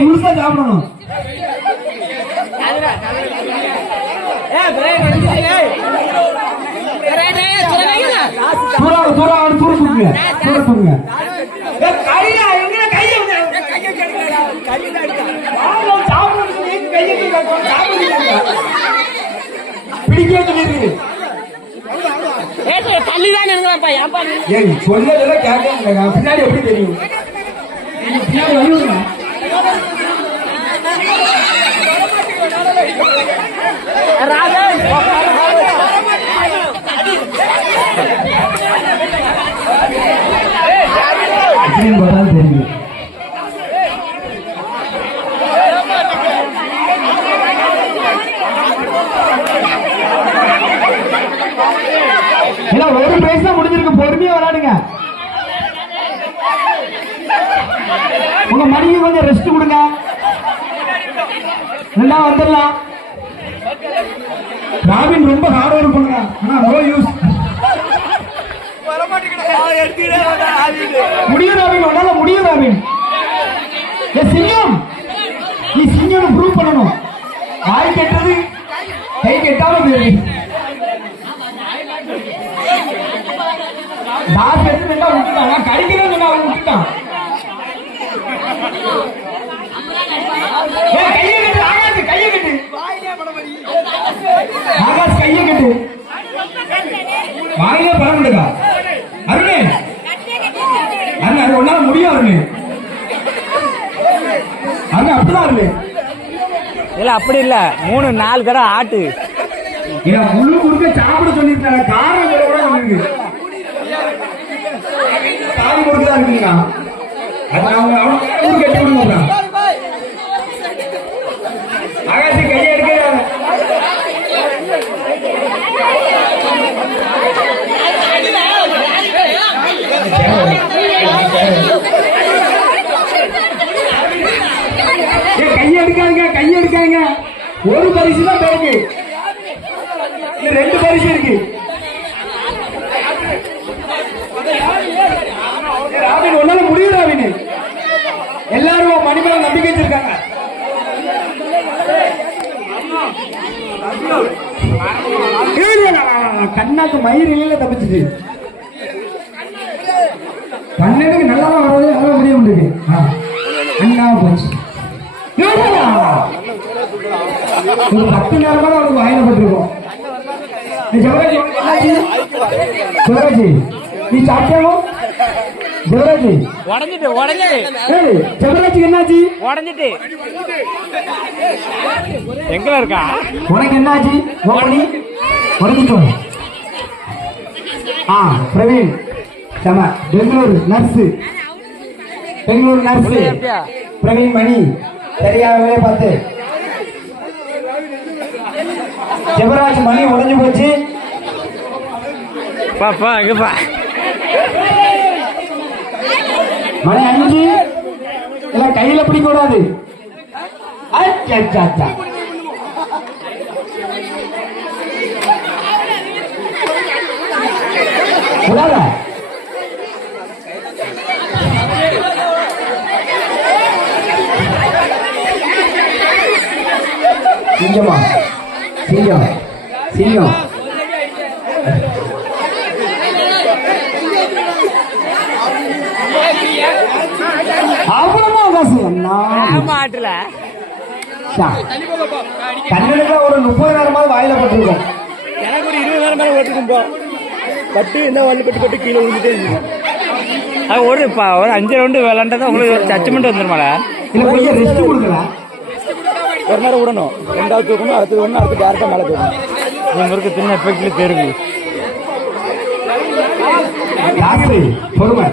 முழுசா சாப்பிடணும். சொல்லல கேட்க பின்னாடி எப்படி தெரியும்? தெரியும். ஒரு பேச முடிஞ்சிருக்கு. பொறுமையா விளையாடுங்க. உங்க மணிக்கு கொஞ்சம் ரெஸ்ட் கொடுங்க. நல்லா வந்துடலாம். ராபின் ரொம்ப ஹார்ட் ஒர்க் பண்ணுங்க. ஆனா நோ யூஸ். முடியும் ராபின், உன்னால முடியும் ராபின். சிங்கம், நீ சிங்கம் ப்ரூவ் பண்ணணும். வாய் கெட்டது கை கெட்டாம போயிருக்கு. தாஸ் எடுத்து விட்டுட்டாங்க. கடிக்கிறது அவன் விட்டுட்டான். கையை கட்டு ஆகாது, கையை கட்டு ஆகாஷ், கையை கட்டு. வாயிலே பட முடியுதா அருணே? அருண் அது ஒன்னால முடியும் அருணே. அருண் அப்படிதான் அருணே. இல்ல அப்படி இல்ல, 3-4 தடவை ஆட்டு. இத முழு குடுக்க சாப்பிட சொல்லிருக்காங்க. காரம் கூட இருக்கு. சாதி கொடுத்துதான் இருக்குங்க. அது அவங்க கட்டி கொடுங்க. ஆகாசி கையை எடுக்கிறாங்க. கையை எடுக்காங்க, கையை எடுக்காங்க. ஒரு பரிசு தான் இருக்கு. 2 பரிசு இருக்கு. ராபின் ஒன்னால முடியும் ராபின். எல்லாரும் மணிமேல நம்பிக்கை வச்சிருக்காங்க. கண்ணாக்கு மயிர் இல்ல தப்பிச்சுட்டு. கண்ணனுக்கு நல்லா வர்றது நல்லா முடிய முடியுது. அண்ணா போச்சு. ஒரு 10 நேரமா அவருக்கு வாயினப்பட்டிருக்கோம். சிவராஜி நீ சாப்பிட்டாவோ? சிவராஜி சிவராஜிக்கு என்னாச்சு? உடஞ்சிட்டு எங்க இருக்கா? உனக்கு என்னாச்சு? உடஞ்சிட்டோம். பிரவீன் சம பெங்களூர் நர்ஸ். பிரவீன் மணி சரியாகவே பார்த்து. சிவராஜ் மணி உடஞ்சு போச்சு. பாப்பா இங்கப்பா மணி 5. இல்ல கையில பிடிக்க கூடாது. கூடாத. சிங்கமா சிங்கம் சிங்கம். அவ்வளவுதான் மாட்டுல கண்ணனுக்கு ஒரு 30 நேரமாவது வாயில பட்டிருக்கோம். எனக்கு ஒரு 20 நேரம் மேல ஓட்டுக்கும். பட்டு என்ன வந்து பட்டு கீழே விழுந்துட்டே இருக்கு. ஒரு 5 ரவுண்டு விளாண்டதான் உங்களுக்கு ஜட்ஜ்மெண்ட் வந்துருமால. இல்ல கொஞ்சம் ரெஸ்ட் கொடுக்கலாம். ஒரு நேரம் விடணும். 2வது தூக்கணும், அடுத்தது ஒண்ணு, அடுத்து டேரக்டா மேல தூக்கணும். இவருக்கு தின்ன எஃபெக்ட்ல தெரியுது. தாசு பொறுமை,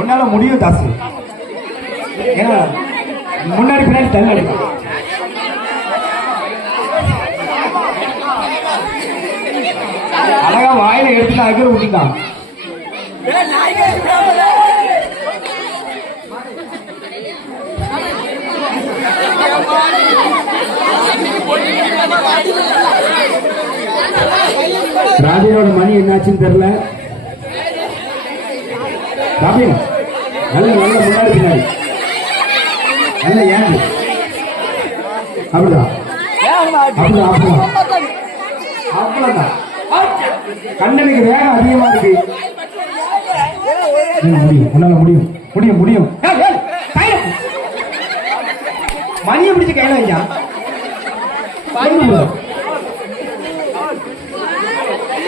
உன்னால முடியும் தாசு. ஏன்னா முன்னாடி பின்னாடி தள்ளி அடிக்கும். அழகா வாயில எடுத்துட்டு அகர் விட்டுட்டான். ராஜனோட மணி என்னாச்சுன்னு தெரியல. ராபின் நல்ல நல்ல முன்னாடி பின்னாடி நல்ல ஏன் அப்படிதான் அவ்வளவுதான். கண்ணனுக்கு வேகம் அதிகமா இருக்கு. முடியும், உன்னால முடியும், முடியும், முடியும். மணியை பிடிச்சு கையில வையா.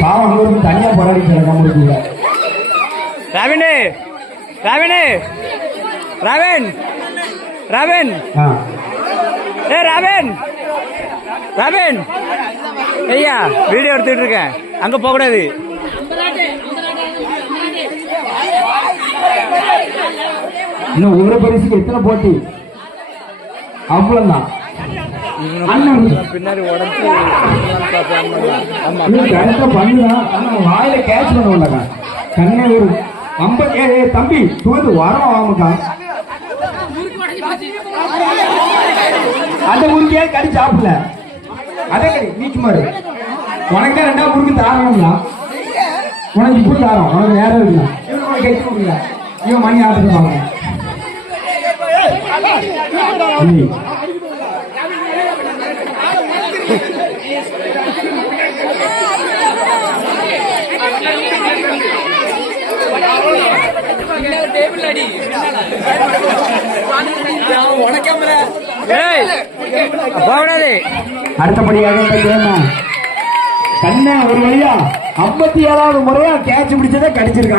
பாவம் அங்க தனியா போராடிட்டு நம்மளுக்கு. ராவினே ராவினே ராவன் ராவன் ஏ ராவன் ராவன் ஐயா வீடியோ எடுத்துட்டு இருக்கேன், அங்க போக கூடாது. இன்னும் ஒரு பரிசுக்கு எத்தனை போட்டி? அவ்வளவுதான். பின்னாடி உடம்பு பண்ணுதான் வாயில கேட்ச் பண்ணுவோம்லக்கா. கண்ணே ஒரு தம்பி தூது வரோம் ஆமாக்கா. அந்த முறுக்கியா கடி சாப்பிடல, அதே கடி நீச்சு மாறு. உனக்கு தான் ரெண்டாவது முறுக்கு தாரணும்ல, உனக்கு இப்படி தாரோம், உனக்கு நேரம் இருக்குல்ல. இவன் உனக்கு கட்சி கொடுக்கல, இவன் மணி ஆட்டுக்கு பாருங்க. அடுத்தபடியாக கண்ண ஒரு வழியா 57வது முறையா கேட்ச் பிடிச்சதை கடிச்சிருக்கான்.